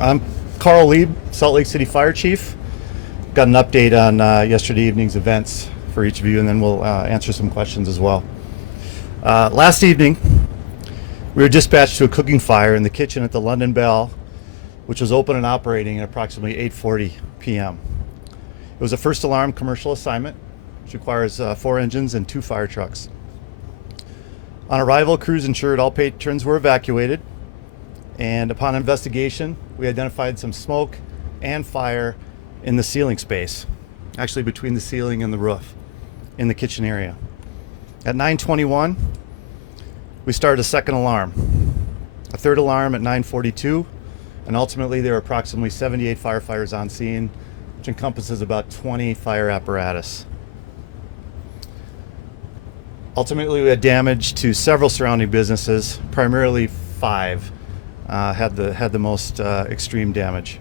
I'm Carl Leeb, Salt Lake City Fire Chief. Got an update on yesterday evening's events for each of you, and then we'll answer some questions as well. Last evening, we were dispatched to a cooking fire in the kitchen at the London Bell, which was open and operating at approximately 8:40 p.m. It was a first alarm commercial assignment, which requires 4 engines and 2 fire trucks. On arrival, crews ensured all patrons were evacuated, and upon investigation, we identified some smoke and fire in the ceiling space, actually between the ceiling and the roof in the kitchen area. At 9:21, we started a second alarm, a third alarm at 9:42, and ultimately there were approximately 78 firefighters on scene, which encompasses about 20 fire apparatus. Ultimately, we had damage to several surrounding businesses, primarily 5 had the most extreme damage.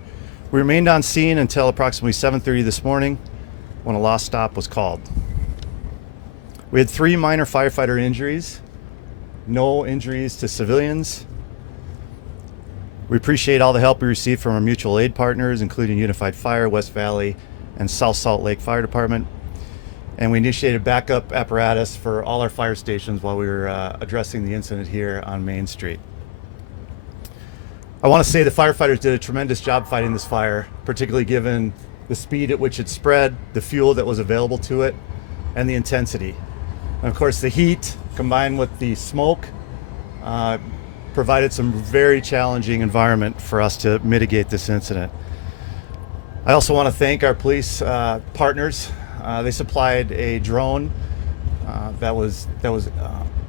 We remained on scene until approximately 7:30 this morning when a lost stop was called. We had 3 minor firefighter injuries, no injuries to civilians. We appreciate all the help we received from our mutual aid partners, including Unified Fire, West Valley, and South Salt Lake Fire Department. And we initiated backup apparatus for all our fire stations while we were addressing the incident here on Main Street. I want to say the firefighters did a tremendous job fighting this fire, particularly given the speed at which it spread, the fuel that was available to it, and the intensity. And of course, the heat combined with the smoke provided some very challenging environment for us to mitigate this incident. I also want to thank our police partners. They supplied a drone that was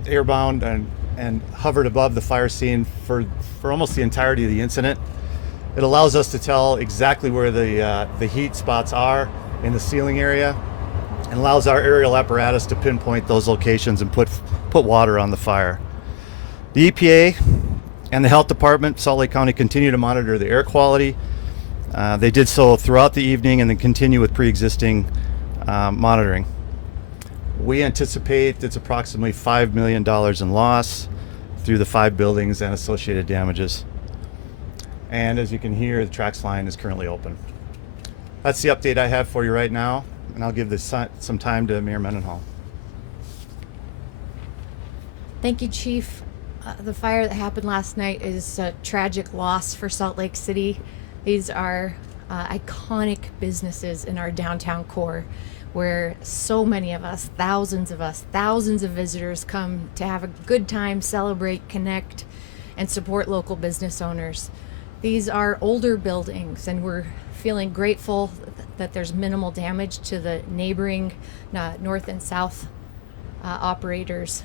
airbound and hovered above the fire scene for almost the entirety of the incident. It allows us to tell exactly where the heat spots are in the ceiling area, and allows our aerial apparatus to pinpoint those locations and put water on the fire. The EPA and the Health Department, Salt Lake County, continue to monitor the air quality. They did so throughout the evening and then continue with pre-existing monitoring. We anticipate it's approximately $5 million in loss through the 5 buildings and associated damages. And as you can hear, the tracks line is currently open. That's the update I have for you right now, and I'll give this some time to Mayor Menhal. Thank you, Chief. The fire that happened last night is a tragic loss for Salt Lake City. These are iconic businesses in our downtown core, where so many of us, thousands of visitors come to have a good time, celebrate, connect, and support local business owners. These are older buildings, and we're feeling grateful that there's minimal damage to the neighboring north and south operators.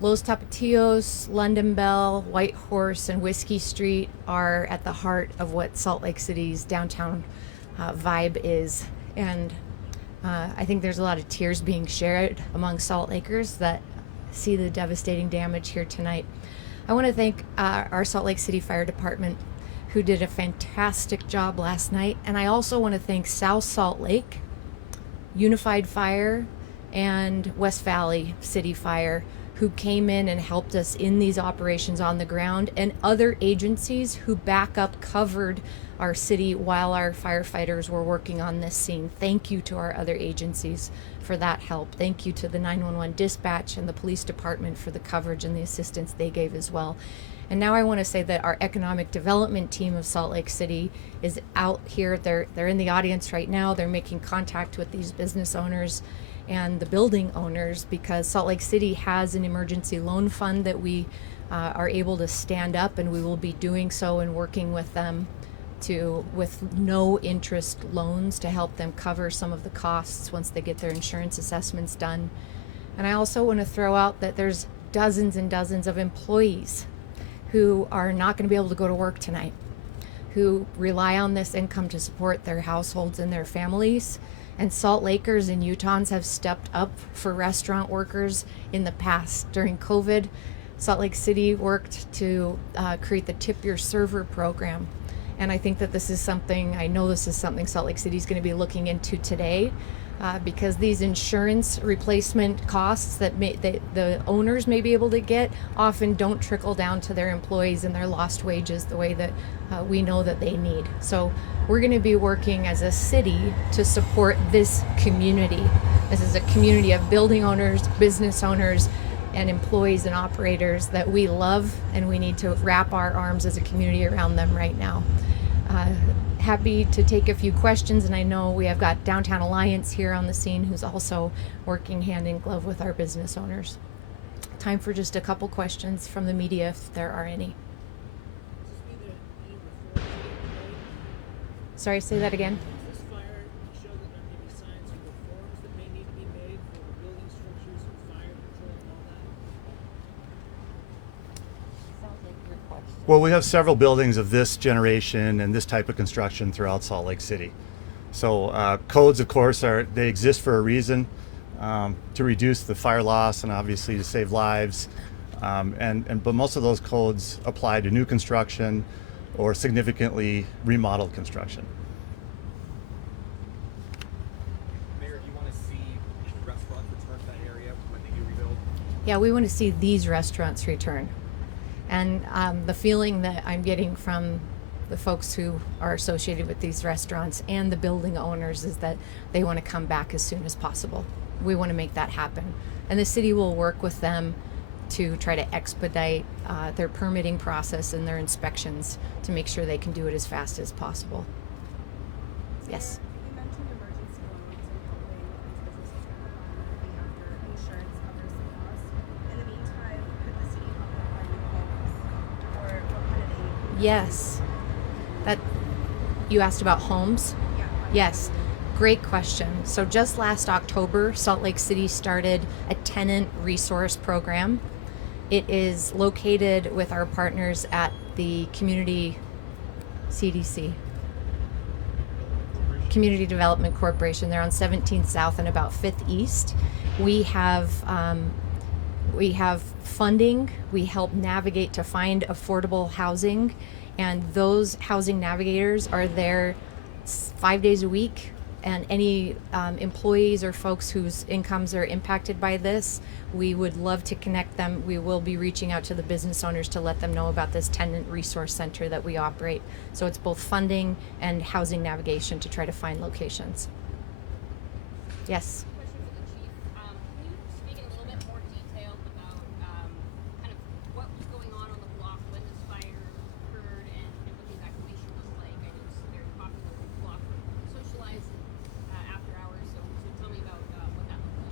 Los Tapatillos, London Bell, White Horse, and Whiskey Street are at the heart of what Salt Lake City's downtown vibe is. And I think there's a lot of tears being shared among Salt Lakers that see the devastating damage here tonight. I want to thank our Salt Lake City Fire Department, who did a fantastic job last night. And I also want to thank South Salt Lake, Unified Fire, and West Valley City Fire, who came in and helped us in these operations on the ground, and other agencies who covered our city while our firefighters were working on this scene. Thank you to our other agencies for that help. Thank you to the 911 dispatch and the police department for the coverage and the assistance they gave as well. And now I want to say that our economic development team of Salt Lake City is out here. They're in the audience right now. They're making contact with these business owners and the building owners, because Salt Lake City has an emergency loan fund that we are able to stand up, and we will be doing so and working with them with no interest loans to help them cover some of the costs once they get their insurance assessments done. And I also want to throw out that there's dozens and dozens of employees who are not going to be able to go to work tonight, who rely on this income to support their households and their families. And Salt Lakers and Utahns have stepped up for restaurant workers in the past. During COVID, Salt Lake City worked to create the Tip Your Server program. And I think that I know this is something Salt Lake City is going to be looking into today. because these insurance replacement costs that the owners may be able to get often don't trickle down to their employees and their lost wages the way that we know that they need. So we're going to be working as a city to support this community. This is a community of building owners, business owners, and employees and operators that we love, and we need to wrap our arms as a community around them right now. Happy to take a few questions, and I know we have got Downtown Alliance here on the scene who's also working hand in glove with our business owners. Time for just a couple questions from the media if there are any. Sorry, say that again. Does this fire show that there may be signs of reforms that may need to be made for the building structures and fire control and all that? Sounds like your question. Well, we have several buildings of this generation and this type of construction throughout Salt Lake City. So codes, of course, they exist for a reason, to reduce the fire loss and obviously to save lives. But most of those codes apply to new construction or significantly remodeled construction. Mayor, do you want to see restaurants return to that area when they do rebuild? Yeah, we want to see these restaurants return. And the feeling that I'm getting from the folks who are associated with these restaurants and the building owners is that they want to come back as soon as possible. We want to make that happen. And the city will work with them to try to expedite their permitting process and their inspections to make sure they can do it as fast as possible. Yes. You mentioned emergency loans and hoping these businesses can hold on maybe after insurance covers the cost. In the meantime, could the city help them find new homes? Or what kind of aid? Yes. That you asked about homes? Yeah. Yes. Great question. So just last October, Salt Lake City started a tenant resource program. It is located with our partners at the Community CDC, Community Development Corporation. They're on 17th South and about 5th East. We have funding. We help navigate to find affordable housing, and those housing navigators are there 5 days a week. And any employees or folks whose incomes are impacted by this, we would love to connect them. We will be reaching out to the business owners to let them know about this tenant resource center that we operate. So it's both funding and housing navigation to try to find locations. Yes. Question for the chief. Can you speak in a little bit more detail about kind of what was going on the block when this fire occurred and what the evacuation was like? I know it's a very popular block for socialize after hours, so tell me about what that looked like.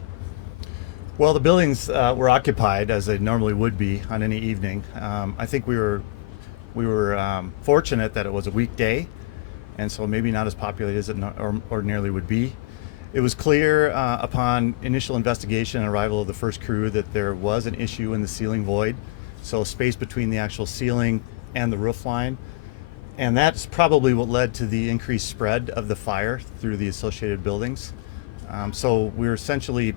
Well, the buildings were occupied as they normally would be on any evening. I think we were fortunate that it was a weekday, and so maybe not as populated as it ordinarily would be. It was clear upon initial investigation and arrival of the first crew that there was an issue in the ceiling void, so space between the actual ceiling and the roof line. And that's probably what led to the increased spread of the fire through the associated buildings. So we were essentially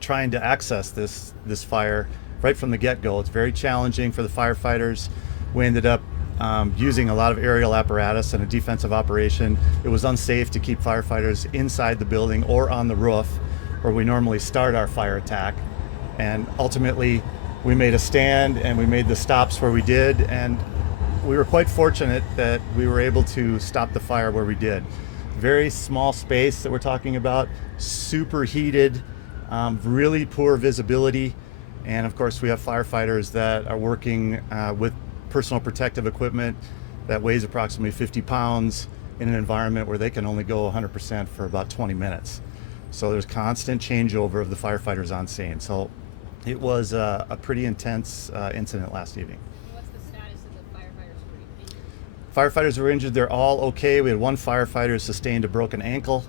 trying to access this fire right from the get-go. It's very challenging for the firefighters. We ended up using a lot of aerial apparatus and a defensive operation. It was unsafe to keep firefighters inside the building or on the roof where we normally start our fire attack. And ultimately, we made a stand and we made the stops where we did, and we were quite fortunate that we were able to stop the fire where we did. Very small space that we're talking about, super heated, really poor visibility, and of course we have firefighters that are working with personal protective equipment that weighs approximately 50 pounds in an environment where they can only go 100% for about 20 minutes. So there's constant changeover of the firefighters on scene. So it was a pretty intense incident last evening. What's the status of the firefighters who were injured? Firefighters were injured. They're all okay. We had one firefighter who sustained a broken ankle,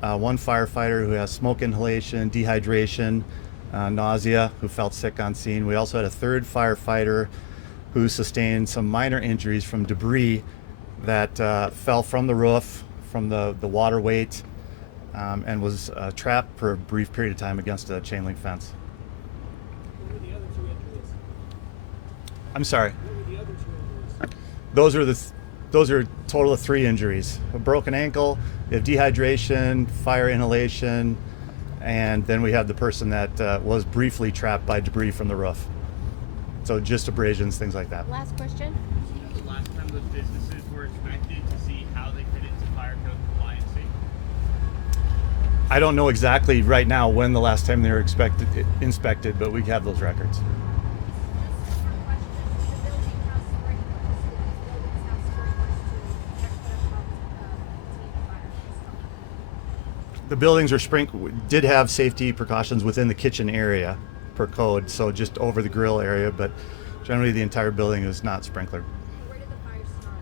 one firefighter who has smoke inhalation, dehydration, nausea, who felt sick on scene. We also had a third firefighter who sustained some minor injuries from debris that fell from the roof, from the water weight, and was trapped for a brief period of time against a chain link fence. What were the other two injuries? I'm sorry. What were the other two injuries? Those are Those are a total of 3 injuries: a broken ankle, you have dehydration, fire inhalation, and then we have the person that was briefly trapped by debris from the roof. So just abrasions, things like that. Last question. Do you know the last time those businesses were inspected to see how they fit into fire code compliancy? I don't know exactly right now when the last time they were inspected, but we have those records. Just one more question. The building has sprinklers. Do these buildings have sprinklers to check that help contain the fire system? The buildings are did have safety precautions within the kitchen area per code, so just over the grill area, but generally the entire building is not sprinklered. Where did the fire start?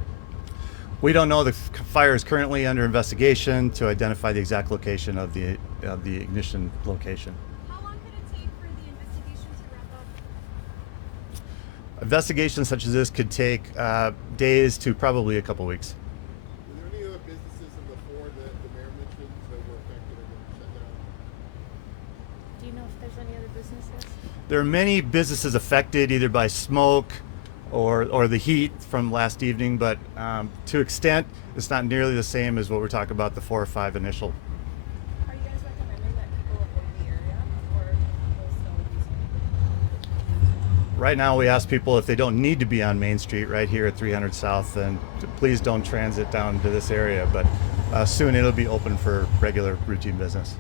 We don't know. The fire is currently under investigation to identify the exact location of the ignition location. How long could it take for the investigation to wrap up? Investigations such as this could take days to probably a couple weeks. Were there any other businesses in the 4 that the mayor mentioned that were affected or shut down? Do you know if there's any other businesses? There are many businesses affected either by smoke or the heat from last evening, but to extent it's not nearly the same as what we're talking about, the 4 or 5 initial. Are you guys recommending that people avoid the area, or can people still use it? Right now we ask people if they don't need to be on Main Street right here at 300 South, then please don't transit down to this area, but soon it'll be open for regular routine business.